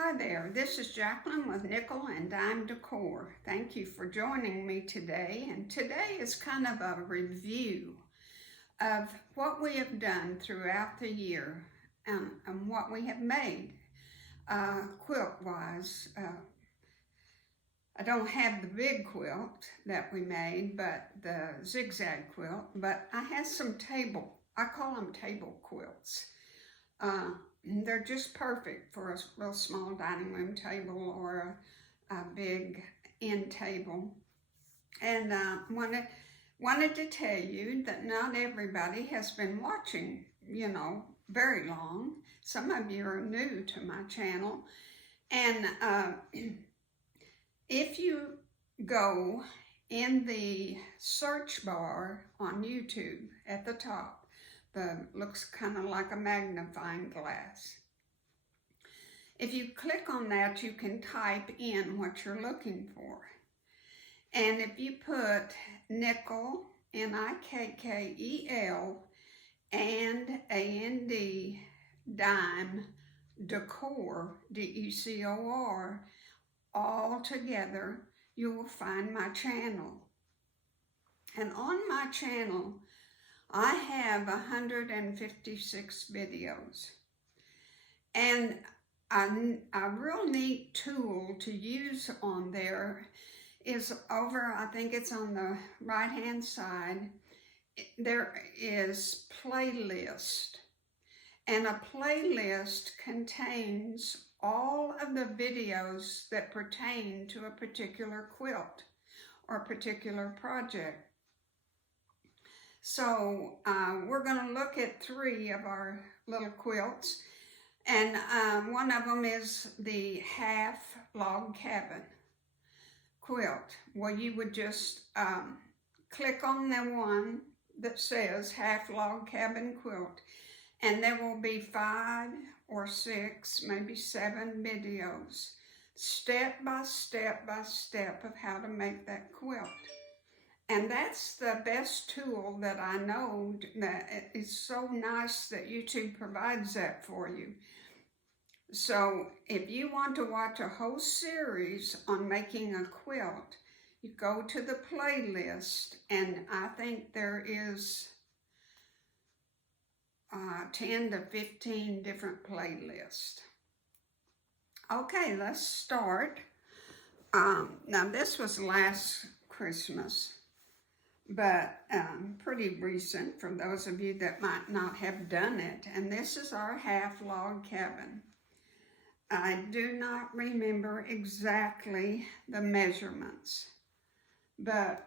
Hi there, this is Jacqueline with Nickel and Dime Decor. Thank you for joining me today. And today is kind of a review of what we have done throughout the year and what we have made quilt-wise. I don't have the big quilt that we made, but the zigzag quilt, but I have some I call them table quilts. They're just perfect for a real small dining room table or a big end table. And wanted to tell you that not everybody has been watching, very long. Some of you are new to my channel. And if you go in the search bar on YouTube at the top, looks kind of like a magnifying glass. If you click on that, you can type in what you're looking for. And if you put Nickel, N-I-K-K-E-L, and A-N-D, Dime, Decor, D-E-C-O-R, all together, you will find my channel. And on my channel, I have 156 videos, and a real neat tool to use on there is over, I think it's on the right hand side, there is playlist, and a playlist contains all of the videos that pertain to a particular quilt or a particular project. So we're going to look at 3 of our little quilts, and one of them is the half log cabin quilt. Well, you would just click on the one that says half log cabin quilt, and there will be 5 or 6, maybe 7 videos, step by step by step of how to make that quilt. And that's the best tool that I know. That it's so nice that YouTube provides that for you. So if you want to watch a whole series on making a quilt, you go to the playlist, and I think there is 10 to 15 different playlists. Okay, let's start. Now this was last Christmas, but pretty recent for those of you that might not have done it. And this is our half log cabin. I do not remember exactly the measurements, but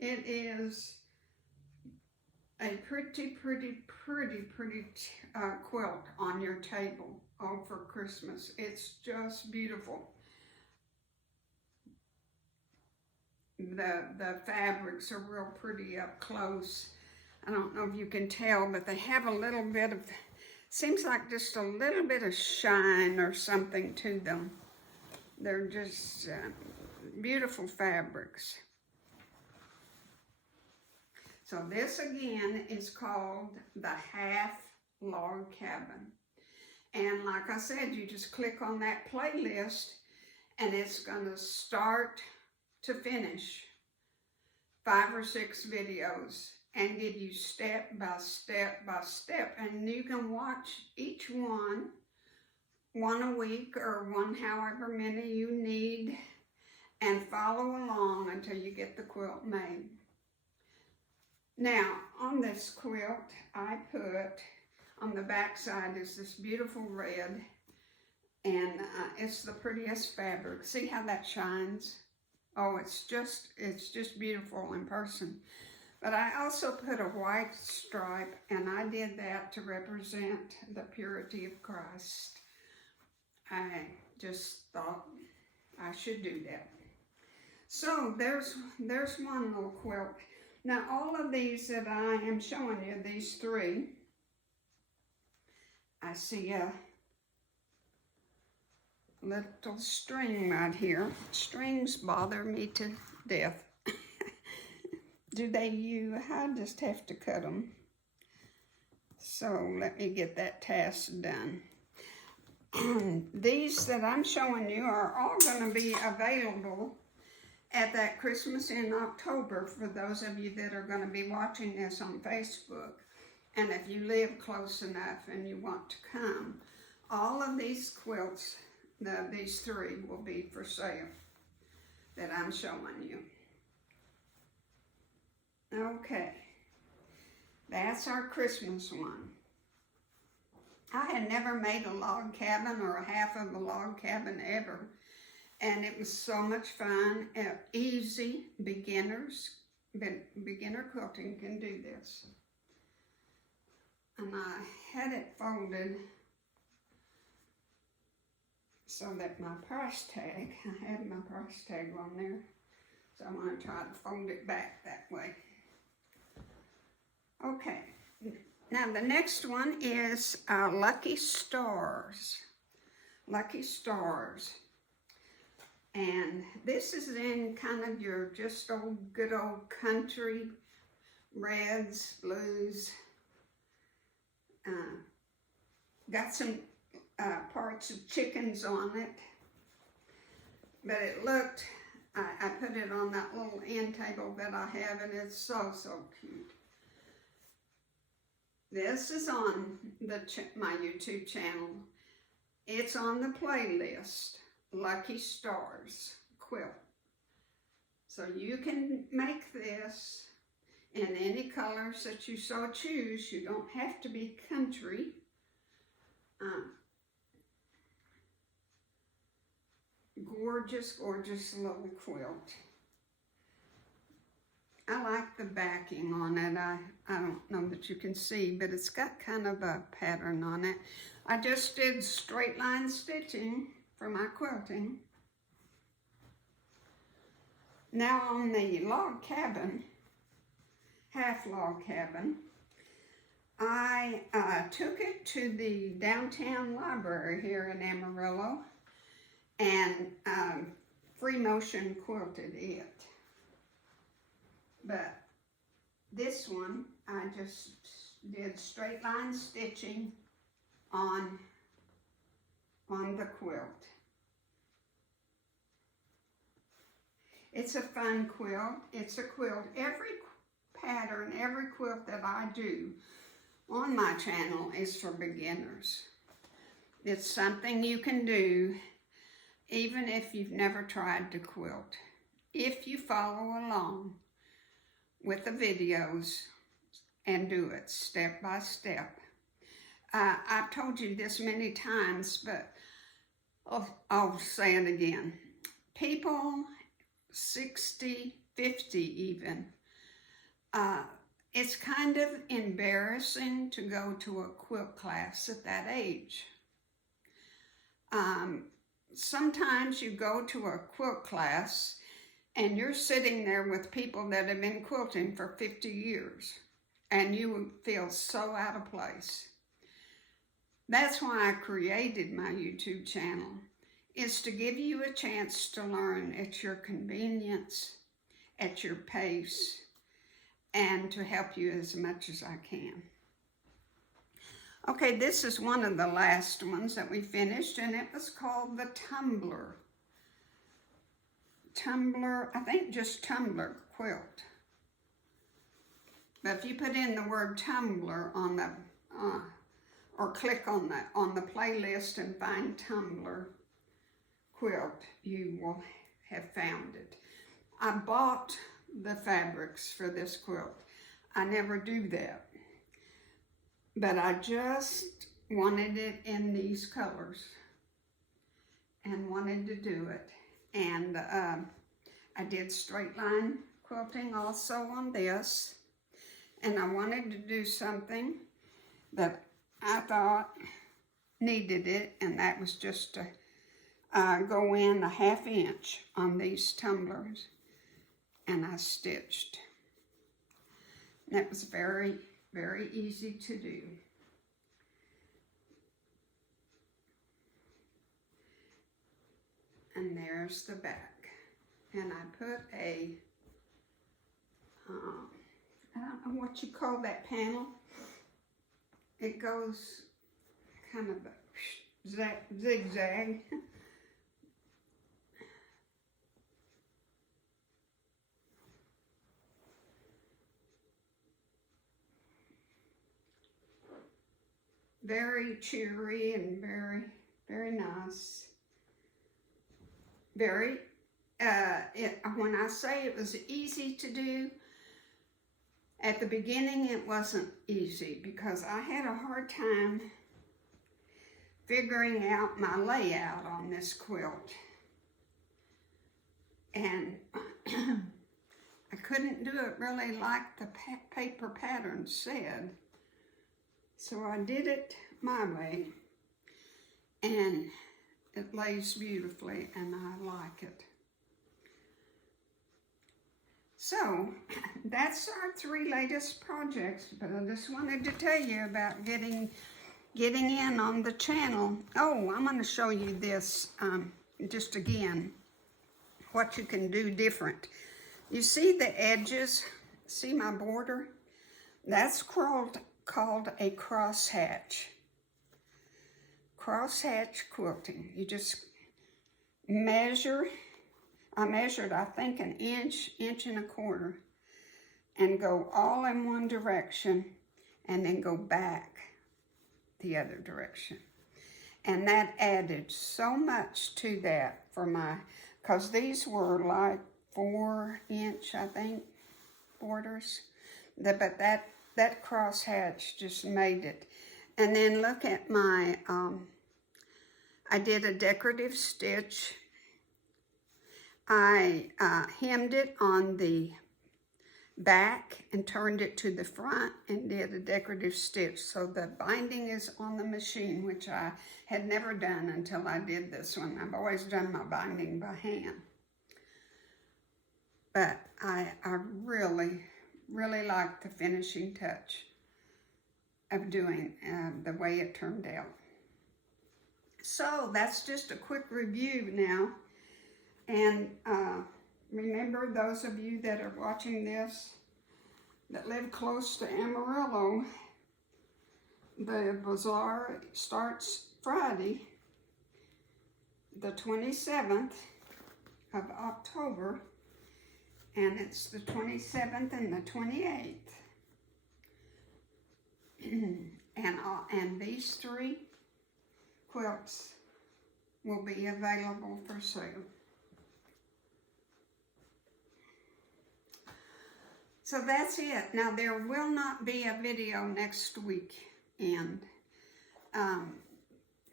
it is a pretty quilt on your table for Christmas. It's just beautiful. The fabrics are real pretty up close. I don't know if you can tell, but they have a little bit of, seems like just a little bit of shine or something to them. They're just beautiful fabrics. So this again is called the half log cabin. And like I said, you just click on that playlist, and it's gonna start to finish 5 or 6 videos and give you step by step by step, and you can watch each one a week or one however many you need, and follow along until you get the quilt made. Now on this quilt, I put on the back side is this beautiful red, and it's the prettiest fabric. See how that shines? Oh, it's just beautiful in person. But I also put a white stripe, and I did that to represent the purity of Christ. I just thought I should do that. So there's one little quilt. Now all of these that I am showing you, these 3, I see a little string right here. Strings bother me to death. I just have to cut them. So let me get that task done. These that I'm showing you are all going to be available at that Christmas in October for those of you that are going to be watching this on Facebook. And if you live close enough and you want to come, all of these quilts, these three, will be for sale that I'm showing you. Okay, that's our Christmas one. I had never made a log cabin or a half of a log cabin ever. And it was so much fun. Easy. Beginner quilting can do this. And I had it folded so that my price tag, I had my price tag on there. So I'm going to try to fold it back that way. Okay. Now the next one is Lucky Stars. Lucky Stars. And this is in kind of your just good old country, reds, blues. Got some parts of chickens on it. But it looked, I put it on that little end table that I have, and it's so, so cute. This is on my YouTube channel. It's on the playlist, Lucky Stars Quilt. So you can make this in any colors that you so choose. You don't have to be country. Gorgeous, gorgeous little quilt. I like the backing on it. I don't know that you can see, but it's got kind of a pattern on it. I just did straight line stitching for my quilting. Now on the log cabin, half log cabin, I took it to the downtown library here in Amarillo and free motion quilted it. But this one, I just did straight line stitching on the quilt. It's a fun quilt. It's a quilt. Every pattern, every quilt that I do on my channel is for beginners. It's something you can do even if you've never tried to quilt. If you follow along with the videos and do it step by step. I've told you this many times, but I'll say it again. People 60, 50 even, it's kind of embarrassing to go to a quilt class at that age. Sometimes you go to a quilt class and you're sitting there with people that have been quilting for 50 years and you would feel so out of place. That's why I created my YouTube channel, is to give you a chance to learn at your convenience, at your pace, and to help you as much as I can. Okay, this is one of the last ones that we finished, and it was called the Tumbler. I think just Tumbler quilt. But if you put in the word Tumbler on the, or click on the playlist and find Tumbler quilt, you will have found it. I bought the fabrics for this quilt. I never do that. But I just wanted it in these colors and wanted to do it. And I did straight line quilting also on this. And I wanted to do something that I thought needed it, and that was just to go in a 1/2 inch on these tumblers. And I stitched. That was very, very easy to do. And there's the back. And I put a, I don't know what you call that panel. it goes kind of zigzag. Very cheery and very, very nice. Very, when I say it was easy to do, at the beginning it wasn't easy because I had a hard time figuring out my layout on this quilt. And I couldn't do it really like the paper pattern said. So I did it my way, and it lays beautifully, and I like it. So that's our 3 latest projects, but I just wanted to tell you about getting in on the channel. Oh, I'm going to show you this just again, what you can do different. You see the edges? See my border? That's called a crosshatch. Crosshatch quilting. You just measure. I measured, I think, an inch and a quarter, and go all in one direction, and then go back the other direction. And that added so much to that for my, because these were like 4-inch, I think, borders. But that crosshatch just made it. And then look at my, I did a decorative stitch. I hemmed it on the back and turned it to the front and did a decorative stitch. So the binding is on the machine, which I had never done until I did this one. I've always done my binding by hand. But I really, really like the finishing touch of doing the way it turned out. So that's just a quick review now. And remember, those of you that are watching this that live close to Amarillo, the bazaar starts Friday, the 27th of October, and it's the 27th and the 28th. And these 3 quilts will be available for sale. So that's it. Now, there will not be a video next week, and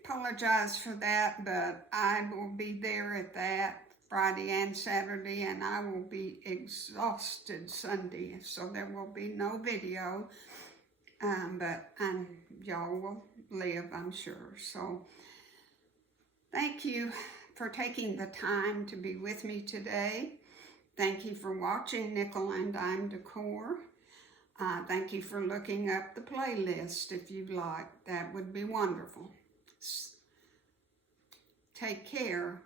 apologize for that, but I will be there at that Friday and Saturday, and I will be exhausted Sunday, so there will be no video, but y'all will live, I'm sure. So thank you for taking the time to be with me today. Thank you for watching Nickel and Dime Decor. Thank you for looking up the playlist if you'd like. That would be wonderful. Take care.